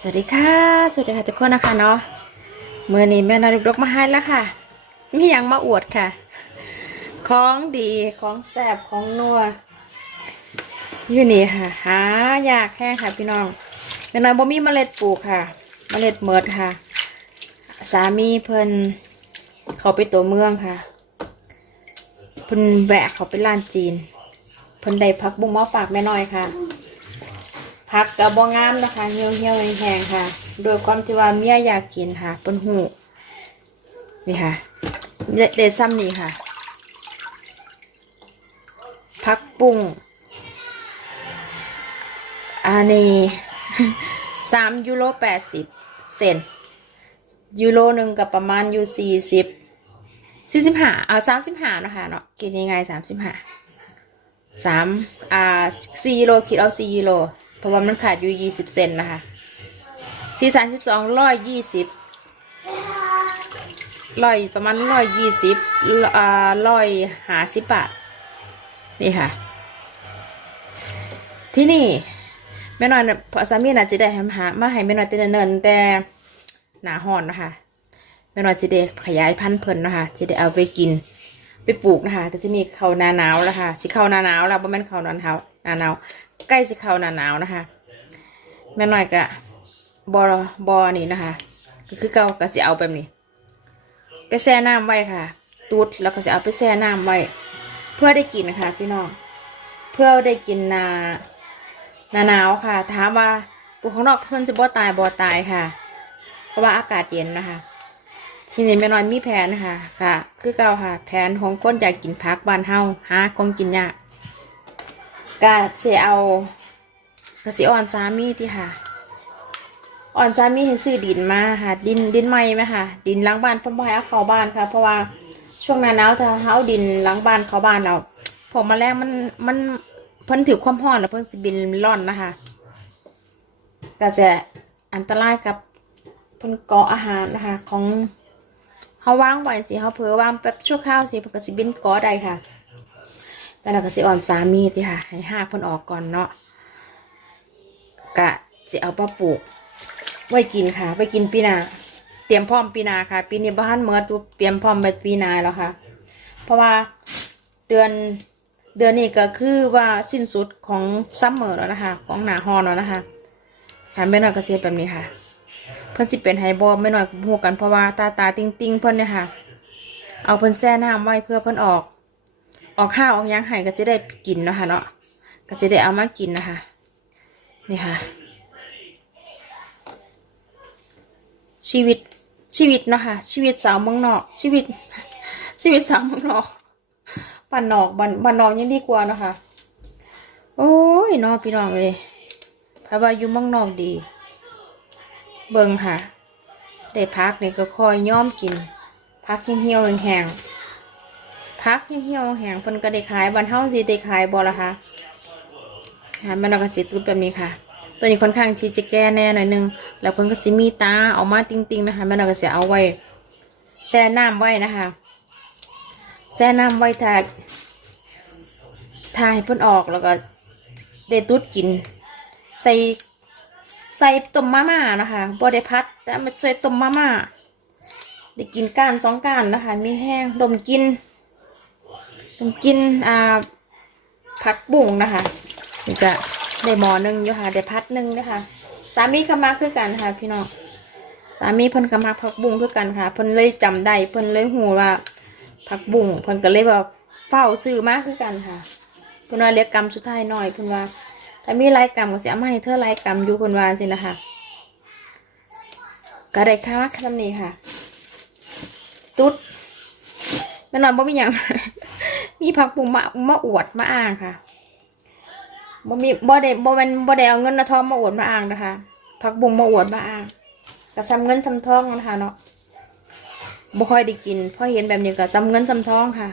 สวัสดีค่ะ สวัสดีค่ะทุกคนนะคะเนาะเมื่อนี้แม่นาลูกดกมาให้แล้วค่ะ มียังมาอวดค่ะ ของดีของแซ่บของนัวอยู่นี่ค่ะหายากแค่ค่ะพี่น้องแม่น้อยบ่มีเมล็ดปลูกค่ะ เมล็ดเมิดค่ะ สามีเพิ่นเขาไปตัวเมืองค่ะเพิ่นแวะเขาไปร้านจีนเพิ่นได้พักบุ้งมาฝากแม่น้อยค่ะ ผักกับบองามนะคะเหี่ยวเหี่ยวๆแห้งๆค่ะ โดยความที่ว่าเมียอยากกินค่ะเป็นหูนี่ค่ะเดเดซ้ำนี่ค่ะผักปุ้งอันนี้สามยูโรแปดสิบเซนยูโรหนึ่งกับประมาณยูสี่สิบสี่สิบห้าเอาสามสิบห้านะคะเนาะกินยังไงสามสิบห้าสามอ่าสี่กิโลคิดเอาสี่กิโลเพ ราะว่ามันขาดอยู่ยี่สิบเซนนะคะสี่สามสิบสองร้อยยี่สิบร้อยประมาณร้อยยี่สิบอ่าร้อยหาสิบบาท นี่ค่ะ ที่นี่แม่นอยน่ะพอสามีน่ะจะได้หามาให้แม่นอยแต่เนินแต่หนาหอนนะคะแม่นอยจะได้ขยายพันธุ์เพิ่นนะคะจะได้เอาไปกินไปปลูกนะคะ แต่ที่นี่เขาหนาหนาวแล้วค่ะสิเขาหนาหนาวแล้วบ่แม่นเข้าหนาหนาวหนาหนาว ใกล้สิเข้าหนาหนาวนะคะ แม่น้อยก็บอบอนี่นะคะ ก็คือเก่าก็สิเอาแบบนี้ ไปแช่น้ำไว้ค่ะ ตูดแล้วก็จะเอาไปแช่น้ำไว้ เพื่อได้กินนะคะพี่น้องเพื่อได้กินนาหนาหนาวค่ะถามว่าปูข้างนอกเพิ่อนจะบ่ตายบ่ตายค่ะ เพราะว่าอากาศเย็นนะคะทีนี้แม่น้อยมีแผนนะคะค่ะ คือเก่าค่ะ แผนของคนอยากกินพักบ้านเฮาหาของกินยาก ก็สิเอาก็สิอ่อนสามีที่ค่ะ อ่อนสามีเห็นซื้อดินมาค่ะ ดินดินใหม่ไหมค่ะ ดินล้างบ้านเพิ่นบ่ให้เอาเข้าบ้านค่ะ เพราะว่าช่วงหน้าหนาวถ้าเฮาเอาดินล้างบ้านเข้าบ้านแล้วพวกแมลงมันมันเพิ่นถือความร้อนแล้วเพิ่นสิบินร่อนนะคะก็จะอันตรายกับเพิ่นเกาะอาหารนะคะ ของเขาวางไว้สิเขาเผลอวางแป๊บชั่วคราวสิเพิ่นก็สิบินก่อได้ค่ะ แล้วเราก็สิอ่อนสามีที่ค่ะ ให้ห้าพ่นออกก่อนเนาะกะสิเอามาปลูก ไว้กินค่ะ ไว้กินปีนาเตรียมพร้อมปีนาค่ะ ปีนี้บ้านเมื่อดูเตรียมพร้อมไปปีนาแล้วค่ะ เพราะว่าเดือนเดือนนี้ก็คือว่าสิ้นสุดของซัมเมอร์แล้วนะคะ ของหนาฮอนแล้วนะคะค่ะไม่น้อยก็เสียแบบนี้ค่ะ เพิ่อนสิเป็นไฮบอไม่น้อยหูกันเพราะว่าตาตาติ้งติ้งเพิ่นเนี่ยค่ะ เอาเพิ่นแช่น้ำไว้เพื่อเพิ่นออก ออกข้าวออกยังไห้ก็จะได้กินนะคะเนาะก็จะได้เอามากินนะคะ นี่ค่ะ ชีวิตชีวิตเนาะค่ะ ชีวิตสาวเมืองนอก ชีวิต ชีวิตสาวเมืองนอกบ้านนอกบ้านบ้านนอกยังดีกว่าเนาะค่ะโอ้ยเนาะพี่น้องเลยพระว่าอยู่เมืองนอกดี เบิ่งค่ะได้พักนี่ก็คอยย้อมกิน พักเหี่ยวแห้งๆ พักเหี่ยวแห้งเพิ่นก็ได้ขายบ้านเฮาสิได้ขายบ่ล่ะคะค่ะแม่นก็สิตุดแบบนี้ค่ะ ตัวนี้ค่อนข้างที่จะแก้แน่หน่อยนึง แล้วเพิ่นก็สิมีตาออกมาติ่งๆนะคะแม่นก็สิเอาไว้แช่น้ำไว้นะคะแช่น้ำไว้ถ้าถ้าให้เพิ่นออกแล้วก็ได้ตุดกิน ใส่ใส่ต้มมาม่านะคะบ่ได้พัดแต่มาใส่ต้มมาม่าได้กินก้านสองก้านนะคะ มีแห้งดมกิน ดมกินอ่าผักบุ้งนะคะนี่จะได้หมอหนึ่งอยู่ค่ะได้พัดหนึ่งนะคะสามีก็มาคือกันค่ะ พี่น้องสามีเพิ่นก็มาผักบุ้งคือกันค่ะเพิ่นเลยจำได้เพิ่นเลยหูว่าผักบุ้งเพิ่นก็เลยแบบเฝ้าซื้อมาคือกันค่ะเพิ่นว่าเรียกกรรมสุดท้ายหน่อยเพิ่นว่าถ้ามีรายกรรมก็เสิเอามาให้เธอรายกรรมอยู่คนวาสินะคะก็ได้ค่าคำนี้ค่ะ ตุ๊ดแม่นอนบ่มีอย่าง มีผักบุ้งมามาอวดมาอ้างค่ะบ่มีบ่ได้บ่แม่นบ่ได้เอาเงินมาทองมาอวดมาอ้างนะคะผักบุ้งมาอวดมาอ้างก็ซ้ำเงินซ้ำทองนะคะเนาะบ่ค่อยได้กินพอเห็นแบบนี้ก็ซ้ำเงินซ้ำทองค่ะ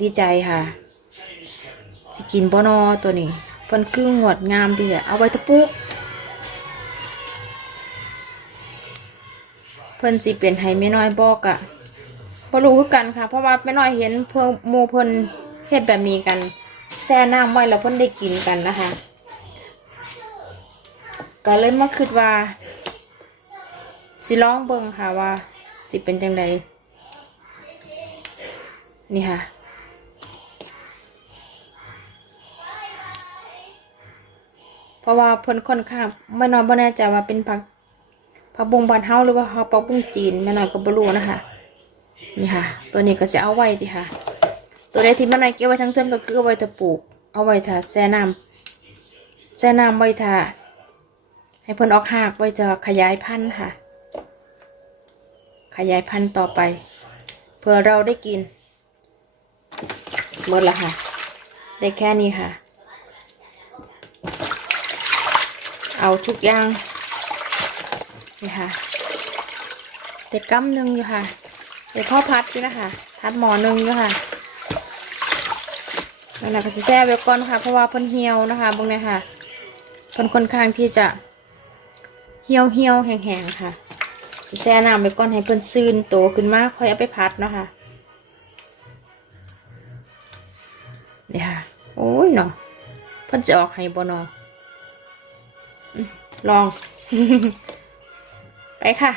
ดีใจค่ะสิกินบ่นอตัวนี้เพิ่นคืองดงามดีแหละเอาไว้ตะปุกเพิ่นสิเป็นให้แม่น้อยบอกอะ บ่รู้คือกันค่ะ เพราะว่าแม่น้อยเห็นเพิ่นหมู่เพิ่นเฮ็ดแบบนี้กันแช่น้ำไว้แล้วเพิ่นได้กินกันนะคะ ก็เลยมาคิดว่าสิลองเบิ่งค่ะว่าจิเป็นจังใดนี่ค่ะเพราะว่าเพิ่นค่อนข้างไม่น้อยบ่แน่ใจว่าเป็นผักผักบุ้งบานเฮาหรือว่าผักบุ้งจีนแม่น้อยก็บ่รู้นะคะ นี่ค่ะ ตัวนี้ก็จะเอาไว้ดิค่ะ ตัวใดที่ม่น้อยเก็บไว้ทั้งเทิงก็คือเอาไว้ถ้าปลูก เอาไว้ถ้าแช่น้ำแช่น้ำไว้ถ้าให้เพิ่นออกหากไว้จะขยายพันธุ์ค่ะ ขยายพันธุ์ต่อไป เพื่อเราได้กินหมดละค่ะ ได้แค่นี้ค่ะ เอาทุกอย่างนี่ค่ะเด็กกำหนึ่งอยู่ค่ะ เด็กพ่อพัดอยู่นะคะพัดหมอหนึ่งอยู่ค่ะนั่นแหละก็จะแช่ไว้ก่อนค่ะ เพราะว่าเพิ่นเหี่ยวนะคะพวกนี้ค่ะเพิ่นค่อนข้างที่จะเหี่ยวเหี่ยวแห้งๆค่ะ จะแช่น้ำไว้ก่อนให้เพิ่นซึนโตขึ้นมากค่อยเอาไปพัดเนาะค่ะนี่ค่ะโอ้ยเนาะเพิ่นจะออกให้บ่เนาะลอง ไปค่ะ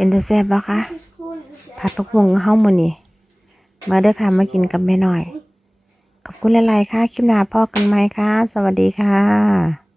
เป็นตาแซ่บปะคะผัดผักบุ้งเฮ้ามือนี่มาเด้อค่ะมากินกับแม่หน่อย ขอบคุณหลายๆค่ะ คลิปหน้าพ่อกันไหมคะ สวัสดีค่ะ